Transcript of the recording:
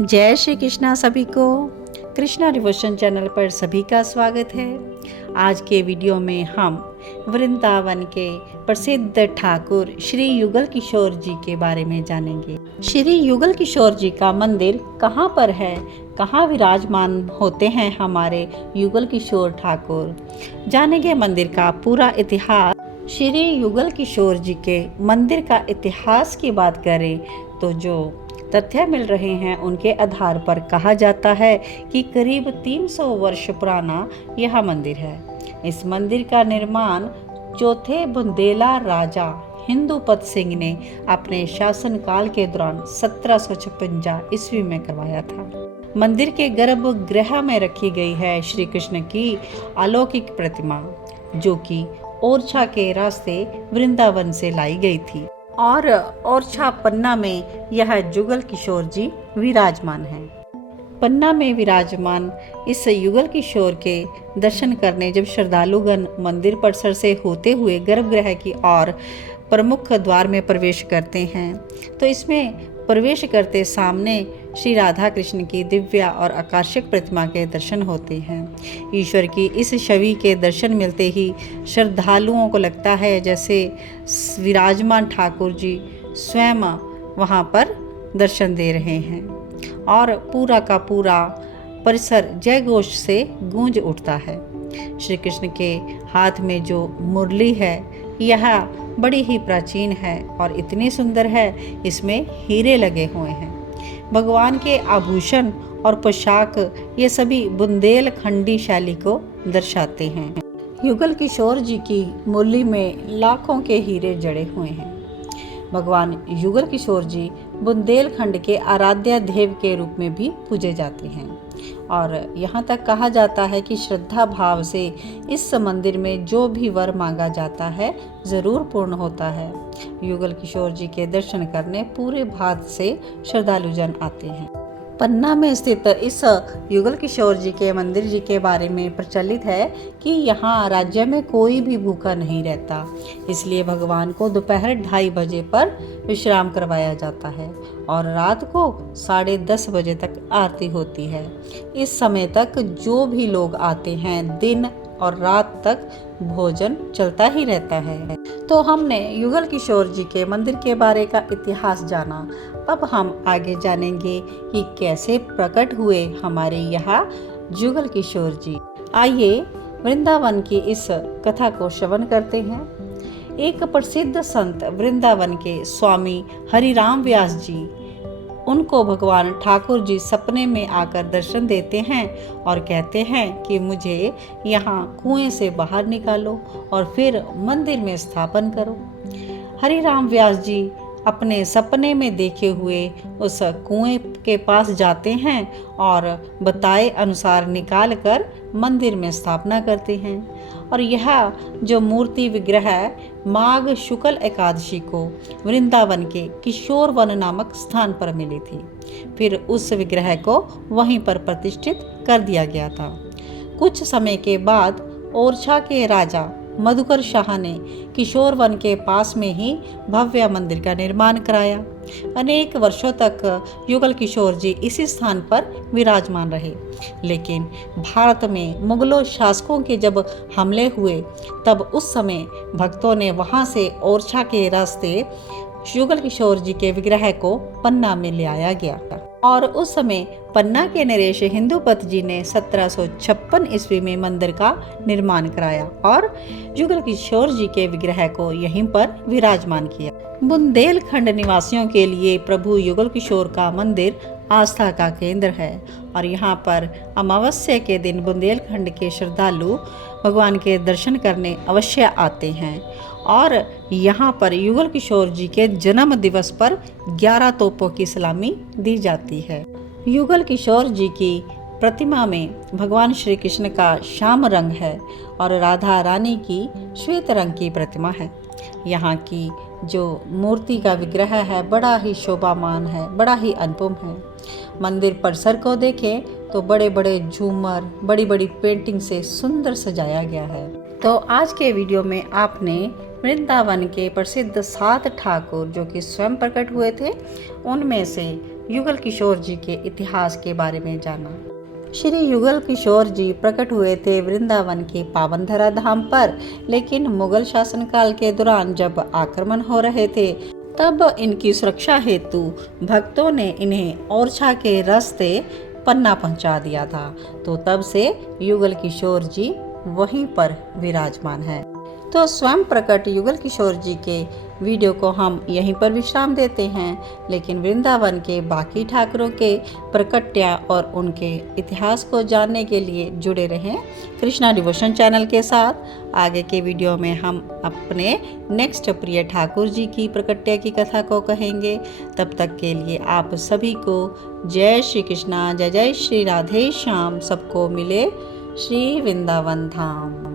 जय श्री कृष्णा सभी को। कृष्णा डिवोशन चैनल पर सभी का स्वागत है। आज के वीडियो में हम वृंदावन के प्रसिद्ध ठाकुर श्री युगल किशोर जी के बारे में जानेंगे। श्री युगल किशोर जी का मंदिर कहाँ पर है, कहाँ विराजमान होते हैं हमारे युगल किशोर ठाकुर, जानेंगे मंदिर का पूरा इतिहास। श्री युगल किशोर जी के मंदिर का इतिहास की बात करें तो जो तथ्य मिल रहे हैं उनके आधार पर कहा जाता है कि करीब 300 वर्ष पुराना यह मंदिर है। इस मंदिर का निर्माण चौथे बुंदेला राजा हिंदुपत सिंह ने अपने शासनकाल के दौरान 1756 ईस्वी में करवाया था। मंदिर के गर्भगृह में रखी गई है श्री कृष्ण की अलौकिक प्रतिमा, जो कि ओरछा के रास्ते वृंदावन से लाई गई थी और ओरछा पन्ना में यह युगल किशोर जी विराजमान हैं। पन्ना में विराजमान इस युगल किशोर के दर्शन करने जब श्रद्धालुगण मंदिर परिसर से होते हुए गर्भगृह की ओर प्रमुख द्वार में प्रवेश करते हैं तो इसमें प्रवेश करते सामने श्री राधा कृष्ण की दिव्य और आकर्षक प्रतिमा के दर्शन होते हैं। ईश्वर की इस छवि के दर्शन मिलते ही श्रद्धालुओं को लगता है जैसे विराजमान ठाकुर जी स्वयं वहाँ पर दर्शन दे रहे हैं और पूरा का पूरा परिसर जय घोष से गूंज उठता है। श्री कृष्ण के हाथ में जो मुरली है यह बड़ी ही प्राचीन है और इतनी सुंदर है, इसमें हीरे लगे हुए हैं। भगवान के आभूषण और पोशाक ये सभी बुंदेलखंडी शैली को दर्शाते हैं। युगल किशोर जी की मुरली में लाखों के हीरे जड़े हुए हैं। भगवान युगल किशोर जी बुंदेलखंड के आराध्य देव के रूप में भी पूजे जाते हैं और यहाँ तक कहा जाता है कि श्रद्धा भाव से इस मंदिर में जो भी वर मांगा जाता है ज़रूर पूर्ण होता है। युगल किशोर जी के दर्शन करने पूरे भारत से श्रद्धालुजन आते हैं। पन्ना में स्थित इस युगल किशोर जी के मंदिर जी के बारे में प्रचलित है कि यहाँ राज्य में कोई भी भूखा नहीं रहता, इसलिए भगवान को दोपहर 2:30 बजे पर विश्राम करवाया जाता है और रात को 10:30 बजे तक आरती होती है। इस समय तक जो भी लोग आते हैं दिन और रात तक भोजन चलता ही रहता है। तो हमने युगल किशोर जी के मंदिर के बारे का इतिहास जाना, अब हम आगे जानेंगे कि कैसे प्रकट हुए हमारे यहाँ युगल किशोर जी। आइए वृंदावन की इस कथा को श्रवण करते हैं। एक प्रसिद्ध संत वृंदावन के स्वामी हरिराम व्यास जी, उनको भगवान ठाकुर जी सपने में आकर दर्शन देते हैं और कहते हैं कि मुझे यहाँ कुएं से बाहर निकालो और फिर मंदिर में स्थापन करो। हरिराम व्यास जी अपने सपने में देखे हुए उस कुएं के पास जाते हैं और बताए अनुसार निकाल कर मंदिर में स्थापना करते हैं और यह जो मूर्ति विग्रह माघ शुक्ल एकादशी को वृंदावन के किशोर वन नामक स्थान पर मिली थी। फिर उस विग्रह को वहीं पर प्रतिष्ठित कर दिया गया था। कुछ समय के बाद ओरछा के राजा मधुकर शाह ने किशोर वन के पास में ही भव्य मंदिर का निर्माण कराया। अनेक वर्षों तक युगल किशोर जी इसी स्थान पर विराजमान रहे, लेकिन भारत में मुगलों शासकों के जब हमले हुए तब उस समय भक्तों ने वहां से ओरछा के रास्ते युगल किशोर जी के विग्रह को पन्ना में ले आया गया और उस समय पन्ना के नरेश हिंदुपत जी ने 1756 ईस्वी में मंदिर का निर्माण कराया और युगल किशोर जी के विग्रह को यहीं पर विराजमान किया। बुंदेलखंड निवासियों के लिए प्रभु युगल किशोर का मंदिर आस्था का केंद्र है और यहाँ पर अमावस्या के दिन बुंदेलखंड के श्रद्धालु भगवान के दर्शन करने अवश्य आते हैं और यहाँ पर युगल किशोर जी के जन्म दिवस पर 11 तोपों की सलामी दी जाती है। युगल किशोर जी की प्रतिमा में भगवान श्री कृष्ण का श्याम रंग है और राधा रानी की श्वेत रंग की प्रतिमा है। यहाँ की जो मूर्ति का विग्रह है बड़ा ही शोभामान है, बड़ा ही अनुपम है। मंदिर परिसर को देखें तो बड़े बड़े झूमर, बड़ी बड़ी पेंटिंग से सुंदर सजाया गया है। तो आज के वीडियो में आपने वृंदावन के प्रसिद्ध 7 ठाकुर जो कि स्वयं प्रकट हुए थे, उनमें से युगल किशोर जी के इतिहास के बारे में जाना। श्री युगल किशोर जी प्रकट हुए थे वृंदावन के पावन धरा धाम पर, लेकिन मुगल शासनकाल के दौरान जब आक्रमण हो रहे थे तब इनकी सुरक्षा हेतु भक्तों ने इन्हें ओरछा के रास्ते पन्ना पहुंचा दिया था। तो तब से युगल किशोर जी वहीं पर विराजमान है। तो स्वयं प्रकट युगल किशोर जी के वीडियो को हम यहीं पर विश्राम देते हैं, लेकिन वृंदावन के बाकी ठाकुरों के प्रकट्या और उनके इतिहास को जानने के लिए जुड़े रहें कृष्णा डिवोशन चैनल के साथ। आगे के वीडियो में हम अपने नेक्स्ट प्रिय ठाकुर जी की प्रकट्या की कथा को कहेंगे। तब तक के लिए आप सभी को जय श्री कृष्णा, जय जय श्री राधे श्याम। सबको मिले श्री वृंदावन धाम।